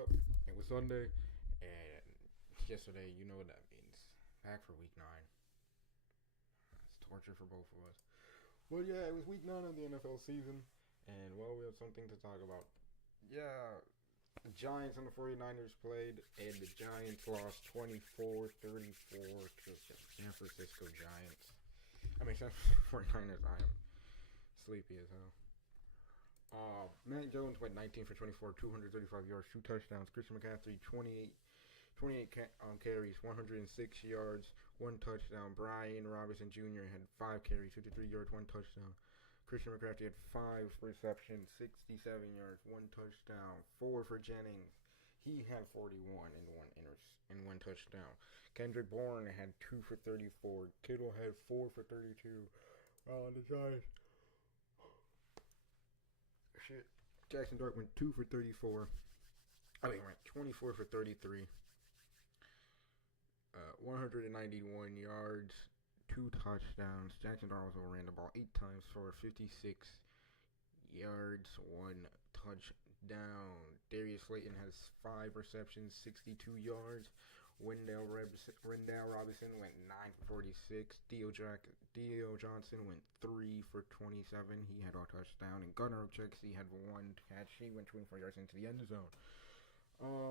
up? It was Sunday, and yesterday, you know what that means. Back for week 9. It's torture for both of us. Well, yeah, it was week 9 of the NFL season, and, well, we have something to talk about. Yeah, the Giants and the 49ers played, and the Giants lost 24-34 to the San Francisco Giants. San Francisco 49ers, I am sleepy as hell. Matt Jones went 19 for 24, 235 yards, 2 touchdowns. Christian McCaffrey, 28 carries, 106 yards, 1 touchdown. Brian Robinson Jr. had 5 carries, 53 yards, 1 touchdown. Christian McCaffrey had 5 receptions, 67 yards, 1 touchdown. 4 for Jennings. He had 41 and one touchdown. Kendrick Bourne had 2 for 34. Kittle had 4 for 32. The Giants. Shit. Jackson Dart went 2 for 34. Went 24 for 33. 191 yards, 2 touchdowns. Jackson Dart also ran the ball 8 times for 56 yards, 1 touchdown. Darius Slayton has 5 receptions, 62 yards. Wendell Robinson went 9 for 46. Dio Johnson went 3 for 27. He had a touchdown. And Gunnar Ochexi had 1 catch. He went 24 yards into the end zone.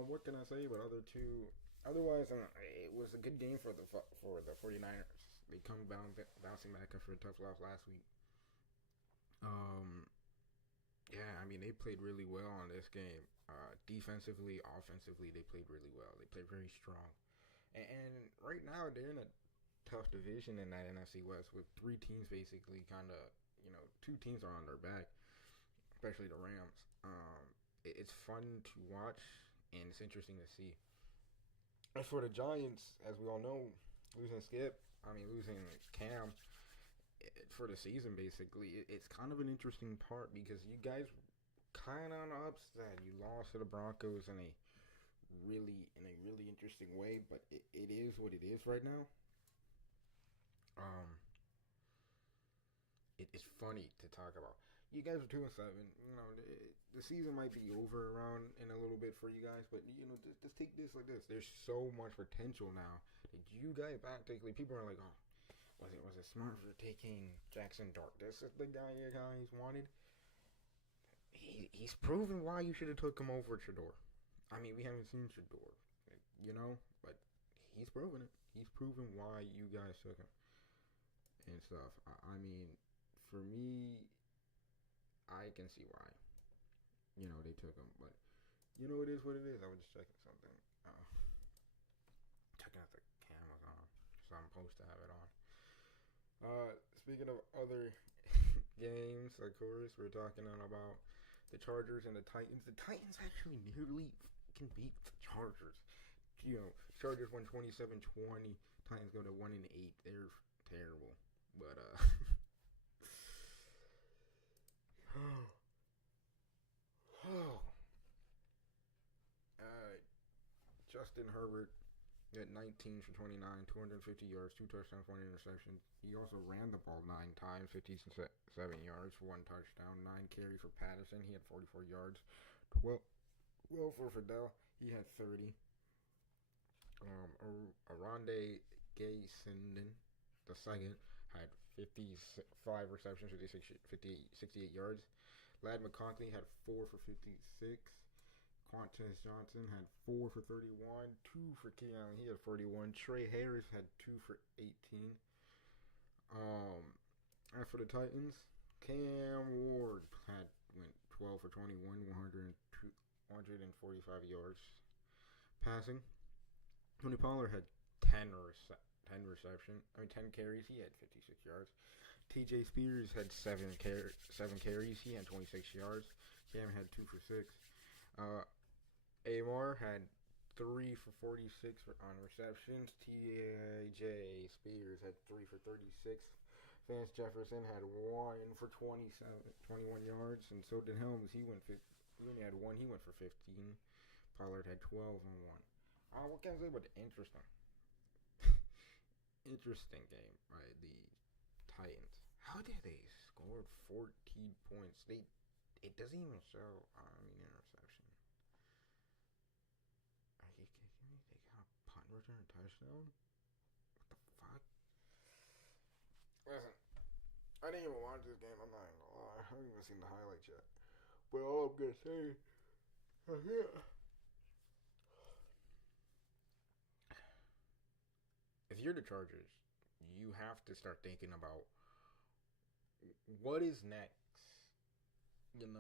What can I say about other two? Otherwise, it was a good game for the 49ers. They come bouncing back after a tough loss last week. They played really well on this game. Defensively, offensively, they played really well. They played very strong. And right now, they're in a tough division in that NFC West with 3 teams basically 2 teams are on their back, especially the Rams. It's fun to watch, and it's interesting to see. As for the Giants, as we all know, losing Cam for the season, basically, it's kind of an interesting part because you guys kind of on the upset. You lost to the Broncos in a really interesting way, but it is what it is right now. It's funny to talk about. You guys are 2-7. The season might be over around in a little bit for you guys, but just take this like this. There's so much potential now that you guys practically people are like, oh, was it smart for taking Jackson Dart? This is the guy you guys wanted. He's proven why you should have took him over Shador. We haven't seen Shador, but he's proven it. He's proven why you guys took him and stuff. For me, I can see why. They took him, but it is what it is. I was just checking something. Checking out the cameras on, so I'm supposed to have it on. Speaking of other games, of course, we're talking about the Chargers and the Titans. The Titans actually nearly can beat the Chargers. Chargers won 27-20. Titans go to 1-8. They're terrible, but Justin Herbert at 19 for 29, 250 yards, 2 touchdowns, 1 interception. He also ran the ball 9 times, 57 yards, 1 touchdown, 9 carries for Patterson. He had 44 yards. 12 for Fidel. He had 30. Aronde Gay-Sinden the second had 55 receptions, 68 yards. Ladd McConkey had 4 for 56. Quantas Johnson had 4 for 31. 2 for Keon. He had 41. Trey Harris had 2 for 18. As for the Titans, Cam Ward went 12 for 21, 145 yards passing. Tony Pollard had 10 carries. He had 56 yards. TJ Spears had 7 carries. He had 26 yards. Cam had 2 for 6. Amar had 3 for 46 on receptions. TJ Spears had 3 for 36. Vance Jefferson had 1 for 21 yards, and so did Helms. He only had 1. He went for 15. Pollard had 12 and 1. What can I say about the interesting game, right? The Titans. How did they score 14 points? It doesn't even show. Interception. and touchdown? What the fuck? Listen, I didn't even watch this game. I'm not even gonna lie. I haven't even seen the highlights yet. But all I'm gonna say, if you're the Chargers, you have to start thinking about what is next. And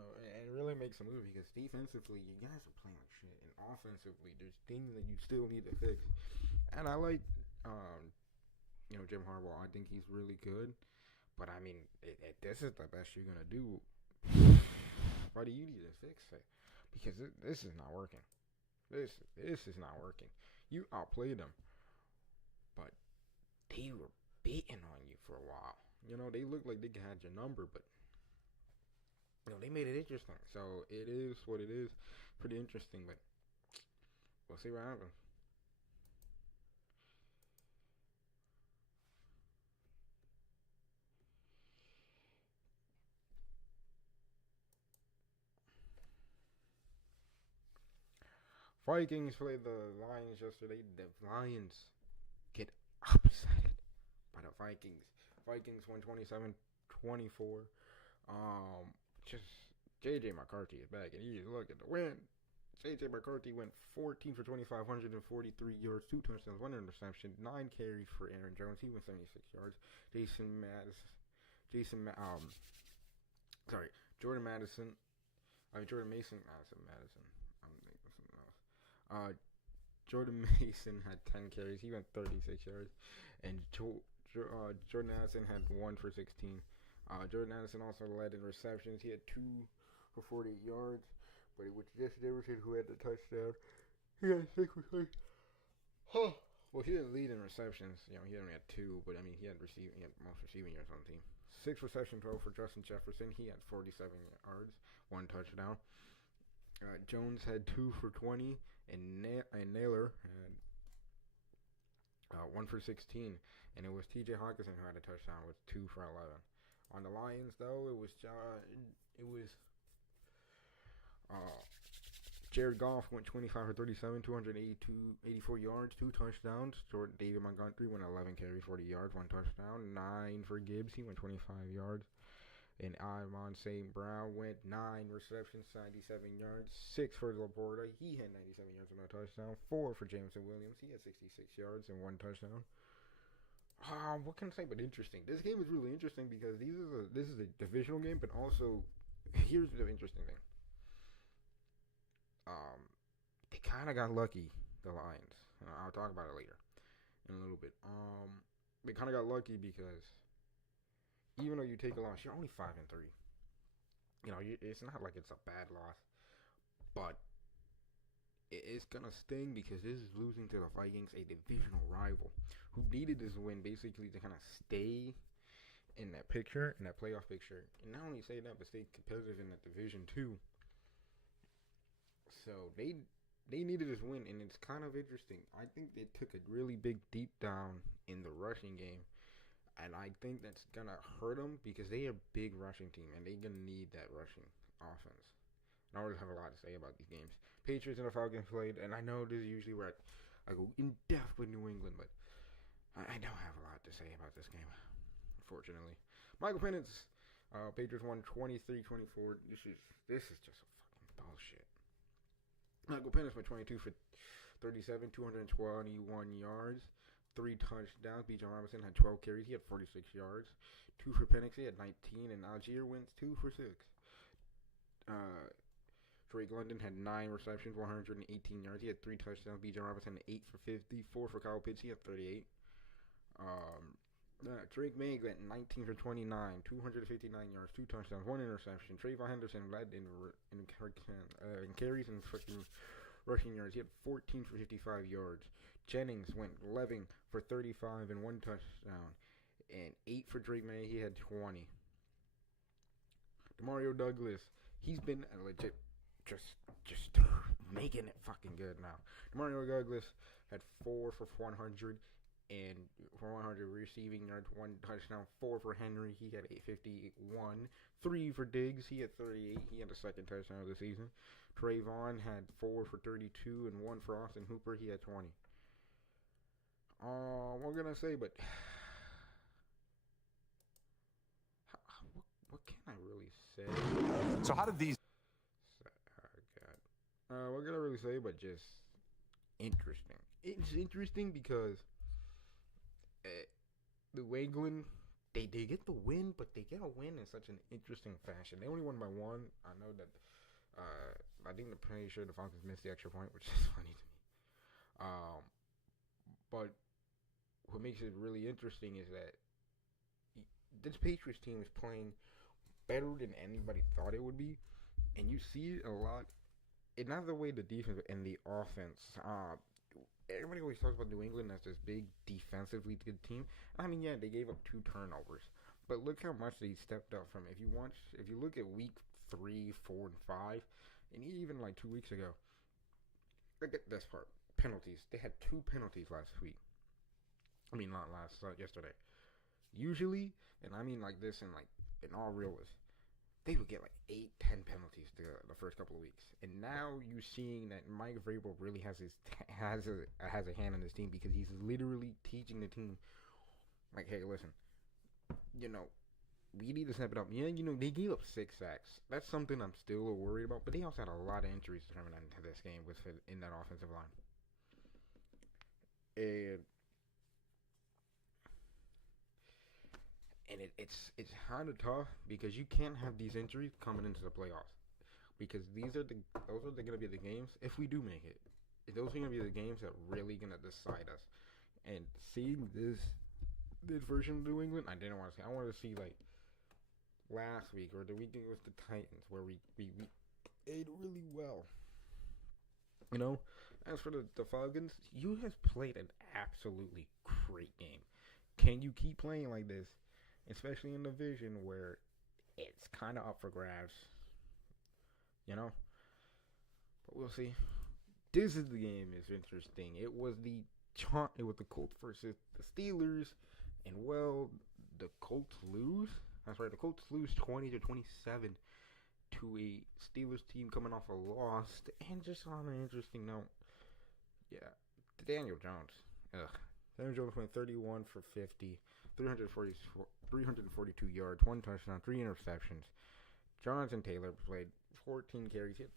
really make some move because defensively, you guys are playing like shit, and offensively, there's things that you still need to fix. And I like, Jim Harbaugh. I think he's really good, but I mean, this is the best you're gonna do. Buddy, you need to fix it because this is not working. This is not working. You outplayed them, but they were beating on you for a while. They looked like they had your number, but they made it interesting. So it is what it is. Pretty interesting, but we'll see what happens. Vikings played the Lions yesterday. The Lions get upset by the Vikings. Vikings won 27-24. Just J.J. McCarthy is back, and he is looking to win. J.J. McCarthy went 14 for 25, 143 yards, 2 touchdowns, 1 interception, 9 carries for Aaron Jones. He went 76 yards. Jordan Mason. I'm thinking something else. Jordan Mason had 10 carries. He went 36 yards, and Jordan Addison had 1 for 16. Jordan Addison also led in receptions. He had 2 for 48 yards, but it was just Jefferson who had the touchdown. He had 6 for 6. Well, he didn't lead in receptions. He only had 2, but I mean, he had most receiving yards on the team. 6 reception total for Justin Jefferson. He had 47 yards, 1 touchdown. Jones had 2 for 20, and Naylor had 1 for 16, and it was T.J. Hawkinson who had a touchdown with 2 for 11. On the Lions, though, it was Jared Goff went 25 for 37, 84 yards, 2 touchdowns. David Montgomery went 11 carries, 40 yards, 1 touchdown. 9 for Gibbs, he went 25 yards. And Amon St. Brown went 9 receptions, 97 yards. 6 for Laporta, he had 97 yards and a touchdown. 4 for Jameson Williams, he had 66 yards and 1 touchdown. What can I say but interesting? This game is really interesting because this is a divisional game, but also, here's the interesting thing. They kind of got lucky, the Lions. I'll talk about it later in a little bit. They kind of got lucky because even though you take a loss, you're only 5-3. It's not like it's a bad loss, but it's gonna sting because this is losing to the Vikings, a divisional rival, who needed this win basically to kind of stay in that picture, in that playoff picture, and not only say that, but stay competitive in that division too. So they needed this win, and it's kind of interesting. I think they took a really big deep down in the rushing game, and I think that's gonna hurt them because they are a big rushing team, and they're gonna need that rushing offense. I don't really have a lot to say about these games. Patriots and the Falcons played, and I know this is usually where I go in depth with New England, but I don't have a lot to say about this game, unfortunately. Michael Penix, Patriots won 23-24. This is just a fucking bullshit. Michael Penix went 22 for 37, 221 yards, 3 touchdowns. Bijan Robinson had 12 carries. He had 46 yards. 2 for Penix. He had 19, and Algier went 2 for 6. Drake London had 9 receptions, 118 yards. He had 3 touchdowns. Bijan Robinson had 8 for 50, 4 for Kyle Pitts. He had 38. Drake May went 19 for 29, 259 yards, 2 touchdowns, 1 interception. Trayvon Henderson led in carries and freaking rushing yards. He had 14 for 55 yards. Jennings went 11 for 35 and 1 touchdown, and 8 for Drake May. He had 20. Demario Douglas, he's been a legit just making it fucking good now. Demario Douglas had 4 for 100 and for 100 receiving yards, 1 touchdown. 4 for Henry, he had 851. 3 for Diggs, he had 38. He had the second touchdown of the season. Trayvon had 4 for 32 and 1 for Austin Hooper. He had 20. What can I say? But what can I really say? So how did these? What can I really say? But just interesting. It's interesting because New England, they get the win, but they get a win in such an interesting fashion. They only won by one. I know that. I think they're pretty sure the Falcons missed the extra point, which is funny to me. But what makes it really interesting is that this Patriots team is playing better than anybody thought it would be, and you see it a lot. And not the way the defense and the offense. Everybody always talks about New England as this big defensively good team. I mean, yeah, they gave up 2 turnovers, but look how much they stepped up from. If you look at week 3, 4, and 5, and even like 2 weeks ago, look at this part. Penalties. They had 2 penalties last week. I mean, not yesterday. Usually, and I mean like this, and like in all realism, they would get like 8, 10 penalties the first couple of weeks, and now you're seeing that Mike Vrabel really has a hand in this team because he's literally teaching the team, like, hey, listen, we need to step it up. Yeah, they gave up 6 sacks. That's something I'm still worried about, but they also had a lot of injuries coming into this game in that offensive line, and it's kind of tough because you can't have these injuries coming into the playoffs because those are going to be the games if we do make it. Those are going to be the games that are really going to decide us. And seeing this version of New England, I didn't want to see. I wanted to see like last week or the week it was the Titans where we ate really well. As for the Falcons, you have played an absolutely great game. Can you keep playing like this? Especially in the division where it's kind of up for grabs, But we'll see. This is the game. Is interesting. It was the Colts versus the Steelers, and well, the Colts lose. That's right. The Colts lose 20-27 to a Steelers team coming off a loss. And just on an interesting note, Daniel Jones. Daniel Jones went 31 for 50, 342 yards, 1 touchdown, 3 interceptions. Jonathan Taylor played 14 carries, hit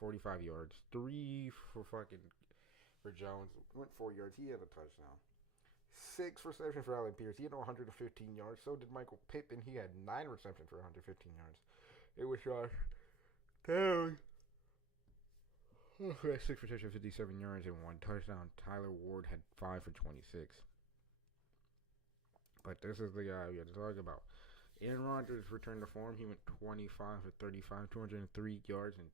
45 yards, 3 for Jones, went 4 yards. He had a touchdown. 6 receptions for Allen Pierce. He had 115 yards. So did Michael Pittman. He had 9 receptions for 115 yards. It was Josh Taylor. 6 receptions, 57 yards, and 1 touchdown. Tyler Ward had 5 for 26. But this is the guy we had to talk about. Aaron Rodgers returned to form. He went 25 for 35, 203 yards, and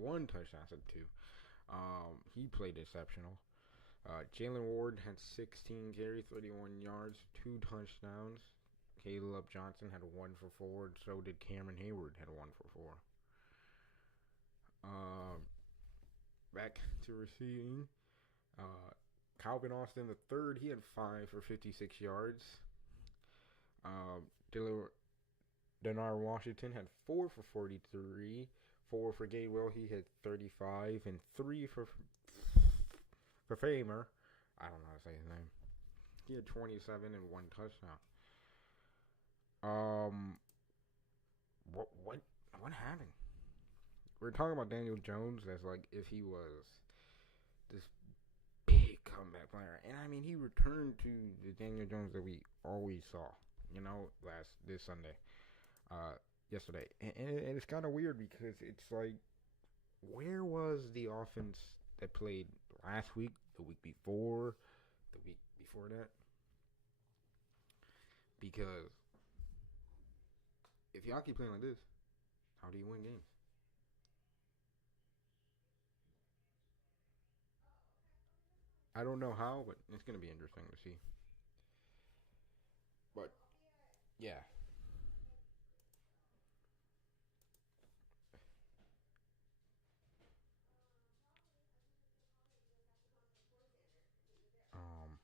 1 touchdown. I said 2. He played exceptional. Jalen Ward had 16 carries, 31 yards, 2 touchdowns. Caleb Johnson had 1 for 4, and so did Cameron Hayward had 1 for 4. Back to receiving. Calvin Austin III, he had 5 for 56 yards. Denard Washington had 4 for 43. 4 for Gainwell, he had 35, and 3 for Famer. I don't know how to say his name. He had 27 and 1 touchdown. What happened? We're talking about Daniel Jones as like if he was this big comeback player, and I mean he returned to the Daniel Jones that we always saw, this Sunday, yesterday, and it's kind of weird because it's like, where was the offense that played last week, the week before that? Because if y'all keep playing like this, how do you win games? I don't know how, but it's going to be interesting to see. But, yeah. Um,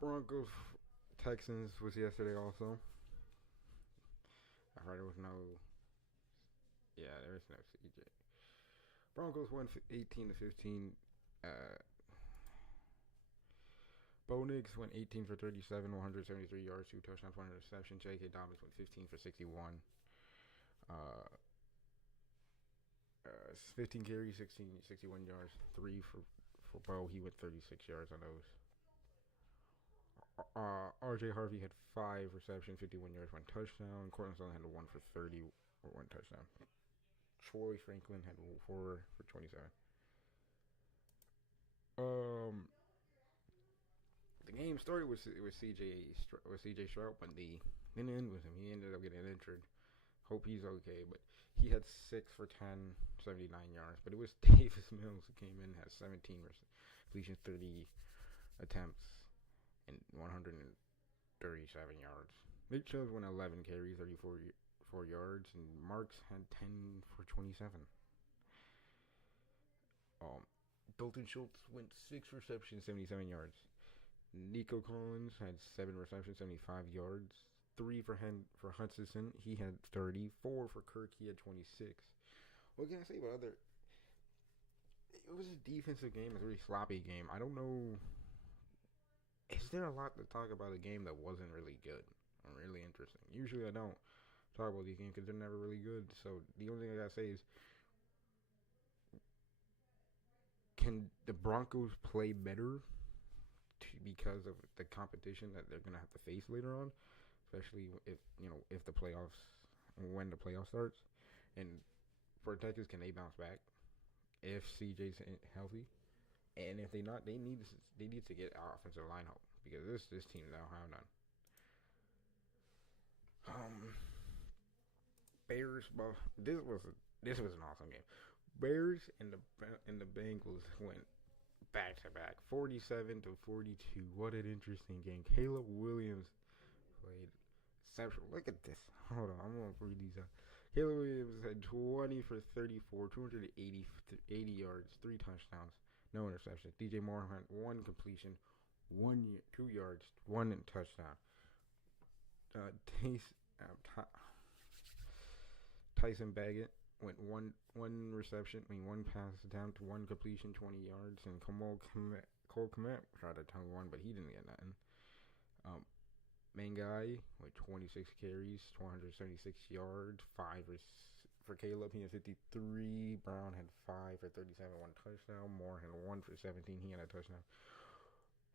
Broncos Texans was yesterday also. I heard there was no. Yeah, there was no CJ. Broncos won 18-15. Uh, Bo Nix went 18 for 37, 173 yards, 2 touchdowns, 1 interception. J.K. Dobbins went 15 for 61. Uh, 15 carries, 61 yards, 3 for Bo. He went 36 yards on those. R.J. Harvey had 5 receptions, 51 yards, 1 touchdown. Cortland Sutton had 1 for 30 or 1 touchdown. Troy Franklin had 4 for 27. The game started with C.J. Stroud, but the didn't end with him. He ended up getting injured. Hope he's okay, but he had 6 for 10, 79 yards. But it was Davis Mills who came in, had 17 completions, 30 attempts, and 137 yards. Nick Chubb went 11 carries, 34 yards, and Marks had 10 for 27. Dalton Schultz went 6 receptions, 77 yards. Nico Collins had 7 receptions, 75 yards. 3 for Hutchinson. He had 30. 4 for Kirk. He had 26. What can I say about other? It was a defensive game. It was a really sloppy game. I don't know. Is there a lot to talk about a game that wasn't really good or really interesting? Usually I don't talk about these games because they're never really good. So the only thing I gotta say is, can the Broncos play better because of the competition that they're gonna have to face later on, especially if the playoffs, when the playoffs starts, and for Texas, can they bounce back if CJ's healthy? And if they not, they need to get our offensive line help because this team don't have none. Bears, well, this was an awesome game. Bears and the Bengals went back to back, 47-42. What an interesting game. Caleb Williams played exceptional. Look at this. Hold on, I'm gonna read these out. Caleb Williams had 20 for 34, 280 yards, 3 touchdowns, no interceptions. DJ Moore had 1 completion, 2 yards, 1 touchdown. Tyson Baggett went one reception, 1 pass down to 1 completion, 20 yards, and Cole Kmet tried to tongue one, but he didn't get nothing. Mangai with 26 carries, 276 yards, 5 for Caleb. He had 53. Brown had 5 for 37, 1 touchdown. Moore had 1 for 17. He had a touchdown.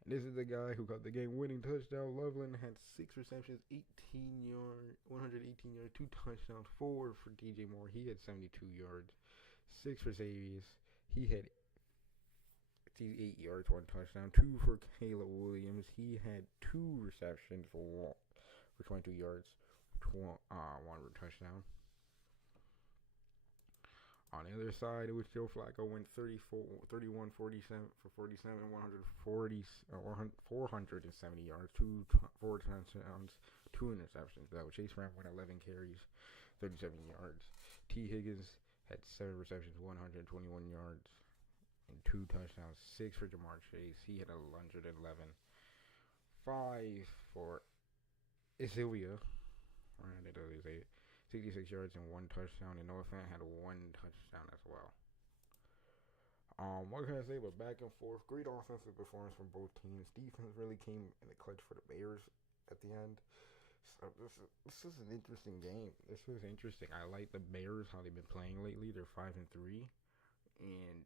And this is the guy who got the game-winning touchdown. Loveland had 6 receptions, 118 yards, 2 touchdowns, 4 for DJ Moore. He had 72 yards. 6 for Xavier. He had 8 yards, 1 touchdown. 2 for Caleb Williams. He had 2 receptions for 22 yards, 1 touchdown. On the other side, it was Joe Flacco went 31, 47 for 47, 470 yards, 4 touchdowns, 2 interceptions. Though Chase Brown went 11 carries, 37 yards. T. Higgins had 7 receptions, 121 yards, and 2 touchdowns. 6 for Jamar Chase. He had 111. 5 for Isilia. 66 yards and 1 touchdown, and Noah Fant had 1 touchdown as well. What can I say about back and forth? Great offensive performance from both teams. Defense really came in the clutch for the Bears at the end. So this is an interesting game. This was interesting. I like the Bears, how they've been playing lately. They're 5-3, and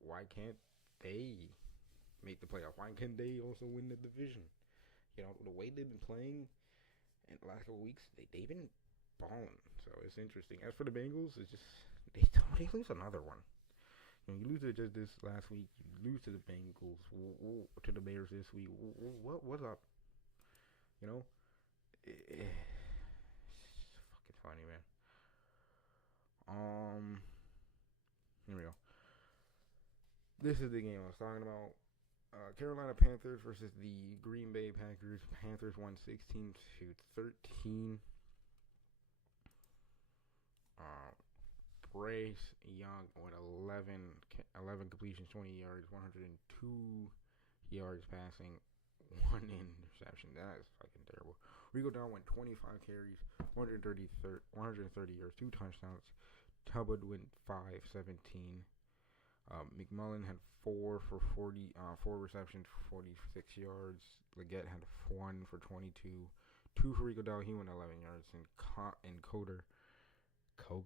why can't they make the playoff? Why can't they also win the division? The way they've been playing in the last couple weeks, they've been balling. So it's interesting. As for the Bengals, it's just they lose another one. You lose to just this last week. You lose to the Bengals, to the Bears this week. What's up? It's fucking funny, man. Here we go. This is the game I was talking about. Carolina Panthers versus the Green Bay Packers. Panthers won 16-13. Bryce Young with 11 completions, 20 yards, 102 yards passing, 1 interception. That is fucking terrible. Rico Down went 25 carries, 130 yards, 2 touchdowns, Hubbard went 5-17. McMullen had 4 receptions for 46 yards. Leggett had 1 for 22. 2 for Rico Dowdle, he went 11 yards. And Coker, 1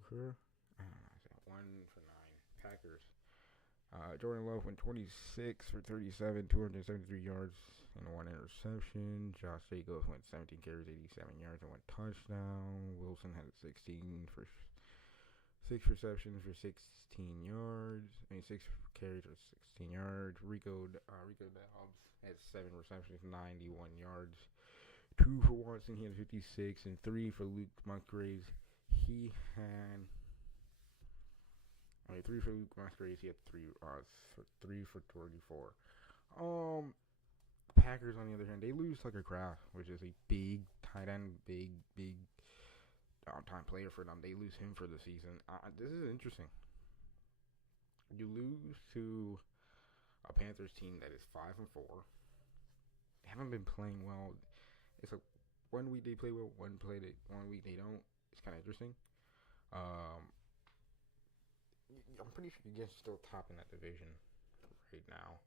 for 9. Packers. Jordan Love went 26 for 37, 273 yards, and 1 interception. Josh Jacobs went 17 carries, 87 yards, and 1 touchdown. Wilson had 16 for 6 receptions for 16 yards. 6 carries for 16 yards. Rico Dobbs had 7 receptions, 91 yards. 2 for Watson, he had 56, and 3 for Luke Musgraves. He had 3 for Luke Musgraves. He had 3 for 34. Packers, on the other hand, they lose Tucker Kraft, which is a big tight end, big time player for them. They lose him for the season. This is interesting. You lose to a Panthers team that is 5-4. They haven't been playing well. It's like 1 week they play well, 1 week they don't. It's kind of interesting. I'm pretty sure you guys are still top in that division right now.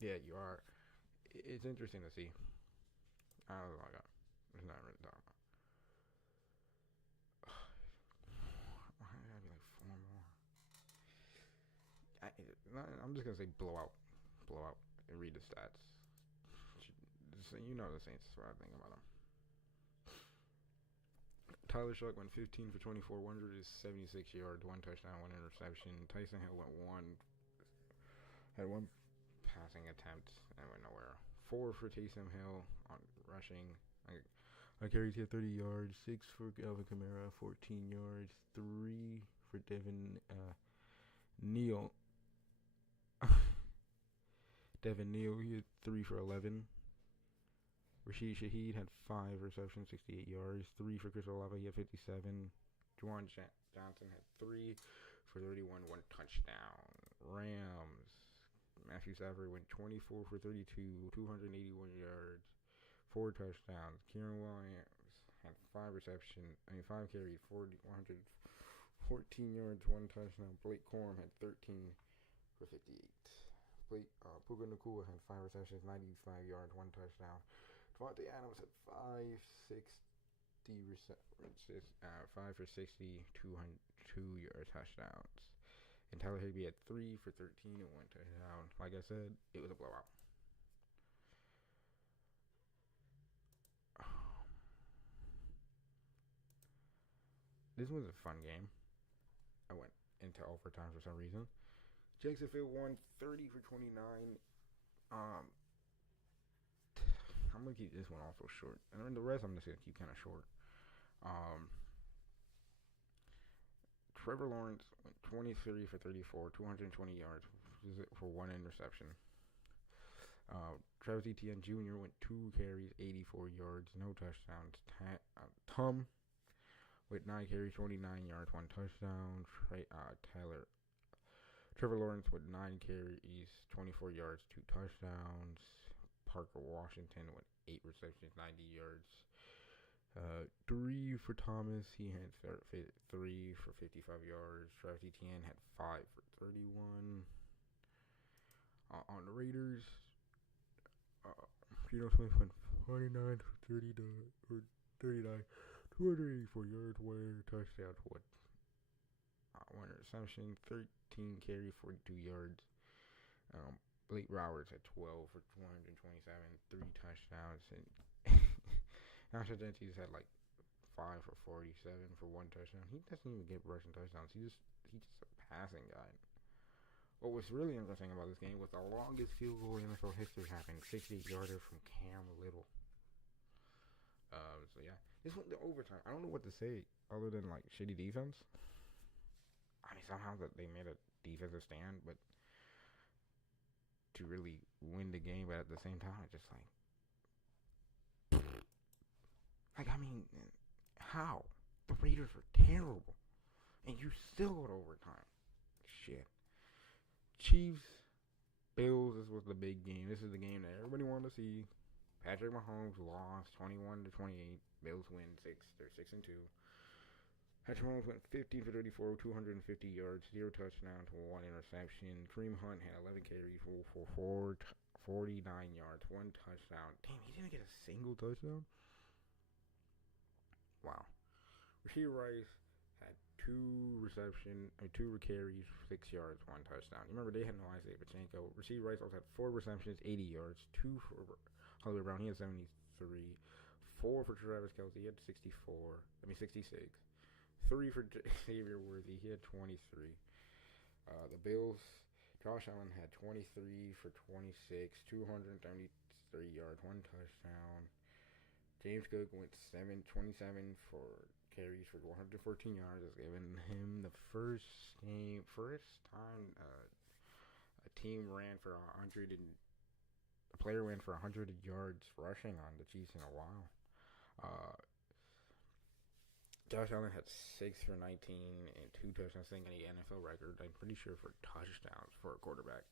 Yeah, you are. It's interesting to see. I don't know. There's not really talking about. I gotta be like 4 more. I'm just gonna say blowout, and read the stats. You know the Saints. That's what I think about them. Tyler Shuck went 15 for 24, 176 yards, 1 touchdown, 1 interception. Tyson Hill had 1 passing attempt and went nowhere. 4 for Taysom Hill on rushing. Carries had 30 yards. 6 for Alvin Kamara, 14 yards. 3 for Devin Neal. Devin Neal, he had 3 for 11. Rashid Shaheed had 5 receptions, 68 yards. 3 for Chris Olave, he had 57. Juwan Johnson had 3 for 31, 1 touchdown. Rams. Matthew Stafford went 24 for 32, 281 yards, 4 touchdowns. Kieran Williams had 5 carries, 114 yards, 1 touchdown. Blake Corum had 13 for 58. Puka Nacua had 5 receptions, 95 yards, 1 touchdown. Devontae Adams had 5 for 60, 202 yard touchdowns. And Tyler Higbee had 3 for 13 and 1 touchdown. Like I said, it was a blowout. This was a fun game. I went into overtime for some reason. Jacksonville won 30 for 29. I'm going to keep this one also short. And then the rest I'm just going to keep kind of short. Trevor Lawrence went 23 for 34, 220 yards for 1 interception. Travis Etienne Jr. went 2 carries, 84 yards, no touchdowns. Tom with 9 carries, 29 yards, 1 touchdown. Trevor Lawrence with 9 carries, 24 yards, 2 touchdowns. Parker Washington with 8 receptions, 90 yards. 3 for Thomas. He had 3 for 55 yards. Travis Etienne had 5 for 31. On the Raiders, Geno Smith went 49 for 39, 284 yards, 1 touchdown, 1 interception, 13 carry, 42 yards. Blake Roberts had 12 for 227, 3 touchdowns, and National Dentis had like 5 for 47 for 1 touchdown. He doesn't even get rushing touchdowns. He's just a passing guy. What was really interesting about this game was the longest field goal in NFL history happened, 68-yarder from Cam Little. So yeah, this went to overtime. I don't know what to say other than like shitty defense. I mean, somehow that they made a defensive stand, but to really win the game, but at the same time, it's just like I mean, how? The Raiders are terrible, and you still go to overtime. Shit. Chiefs, Bills, this was the big game. This is the game that everybody wanted to see. Patrick Mahomes lost 21-28. Bills win 6. They're 6-2. Patrick Mahomes went 15 for 34, 250 yards, 0 touchdowns, 1 interception. Kareem Hunt had 11 carries for 49 yards, 1 touchdown. Damn, he didn't get a single touchdown? Wow. Rasheed Rice had 2 carries, 6 yards, 1 touchdown. You remember they had no Isaiah Pacheco. Rasheed Rice also had 4 receptions, 80 yards, 2 for Hollywood Brown. He had 73. 4 for Travis Kelce. He had 66. 3 for Xavier Worthy. He had 23. The Bills, Josh Allen had 23 for 26, 273 yards, 1 touchdown. James Cook went 27 for carries for 114 yards. It's given him the first time a player ran for 100 yards rushing on the Chiefs in a while. Josh Allen had 6 for 19 and 2 touchdowns, setting a NFL record, I'm pretty sure, for touchdowns for a quarterback.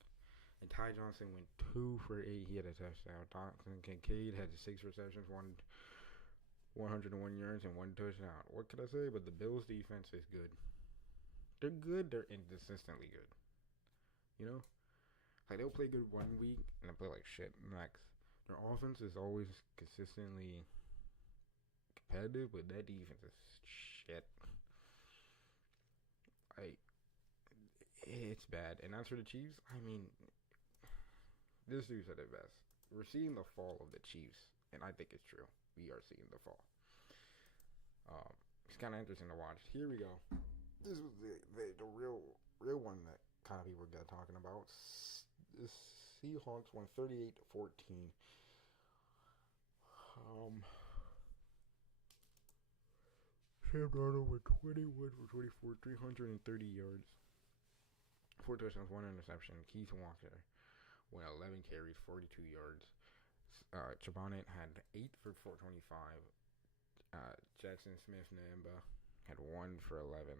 And Ty Johnson went 2 for 8. He had a touchdown. Kincaid had 6 receptions, 101 yards, and 1 touchdown. What could I say? But the Bills' defense is good. They're good. They're inconsistently good. You know? Like, they'll play good one week, and they'll play like shit next. Their offense is always consistently competitive, but that defense is shit. Like, it's bad. And as for the Chiefs, I mean, this dude said it best. We're seeing the fall of the Chiefs, and I think it's true. We are seeing the fall. It's kind of interesting to watch. Here we go. This was the real one that kind of people got talking about. The Seahawks won 38-14. Sam Darnold went 21 for 24, 330 yards, 4 touchdowns, 1 interception. Keith Walker went 11 carries, 42 yards. Chabonnet had 8 for 425. Jackson Smith-Njigba had 1 for 11.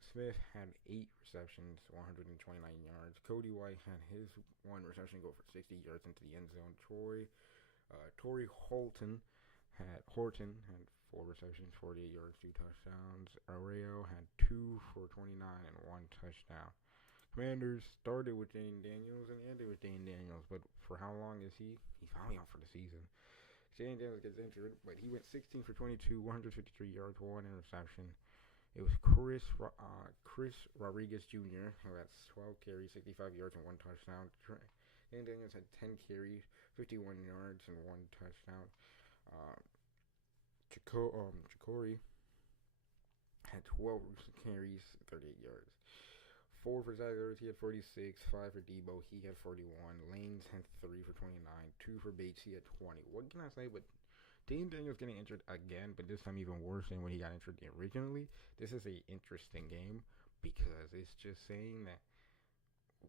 Smith had 8 receptions, 129 yards. Cody White had his 1 reception go for 60 yards into the end zone. Torrey Horton had 4 receptions, 48 yards, 2 touchdowns. Arreo had 2 for 29 and 1 touchdown. Commanders started with Jane Daniels and ended with Jane Daniels, but for how long is he? He's finally out for the season. Jane Daniels gets injured, but he went 16 for 22, 153 yards, 1 interception. It was Chris Rodriguez Jr. who had 12 carries, 65 yards, and 1 touchdown. Jane Daniels had 10 carries, 51 yards, and 1 touchdown. Chikori had 12 carries, 38 yards. 4 for Zach Ertz, he had 46. 5 for Debo, he had 41. Lanes had 3 for 29. 2 for Bates, he had 20. What can I say? But Dane Daniels getting injured again, but this time even worse than when he got injured originally. This is an interesting game because it's just saying that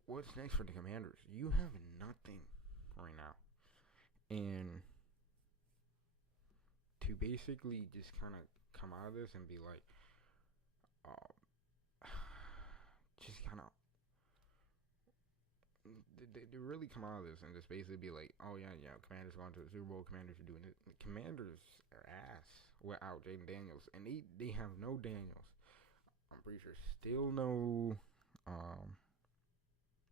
what's next for the Commanders? You have nothing right now. And to basically just kind of come out of this and be like, just kind of, they really come out of this and just basically be like, oh yeah, Commanders going to the Super Bowl, Commanders are doing it. The Commanders are ass without Jaden Daniels, and they have no Daniels. I'm pretty sure still no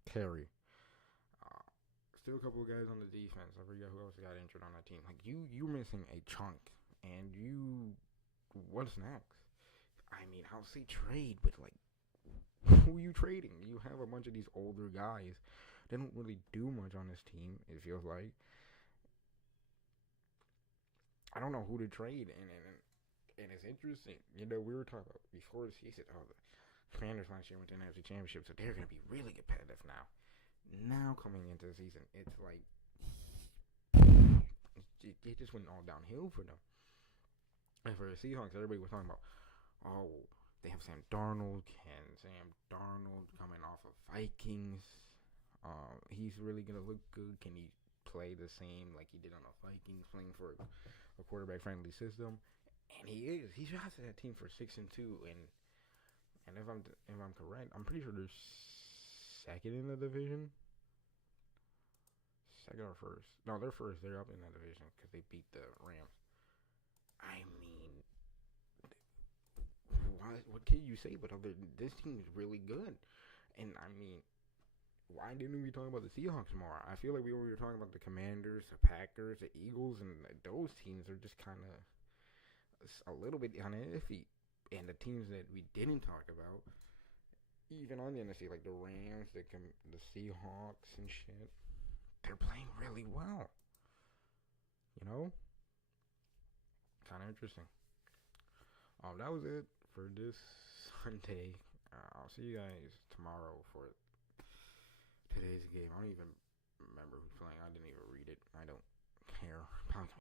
Terry. Still a couple of guys on the defense. I forget who else got injured on that team. Like, you're missing a chunk, and what's next? I mean, I'll say trade, but like, who are you trading? You have a bunch of these older guys. They don't really do much on this team, it feels like. I don't know who to trade, and it's interesting. You know, we were talking about before the season, the Commanders last year went to an NFC Championship, so they're going to be really competitive now. Now coming into the season, it's like it just went all downhill for them. And for the Seahawks, everybody was talking about, they have Sam Darnold. Can Sam Darnold coming off of Vikings? He's really going to look good. Can he play the same like he did on the Vikings, playing for a quarterback-friendly system? And he is. He drafted that team for 6-2, and if I'm correct, I'm pretty sure they're second in the division. second or first. No, they're first. They're up in that division because they beat the Rams. I mean, what can you say? But this team is really good, and I mean, why didn't we talk about the Seahawks more? I feel like we were talking about the Commanders, the Packers, the Eagles, and those teams are just kind of a little bit kind of iffy. And the teams that we didn't talk about, even on the NFC, like the Rams, the Seahawks and shit, they're playing really well. You know, kind of interesting. That was it for this Sunday. I'll see you guys tomorrow for today's game. I don't even remember who's playing. I didn't even read it. I don't care. Probably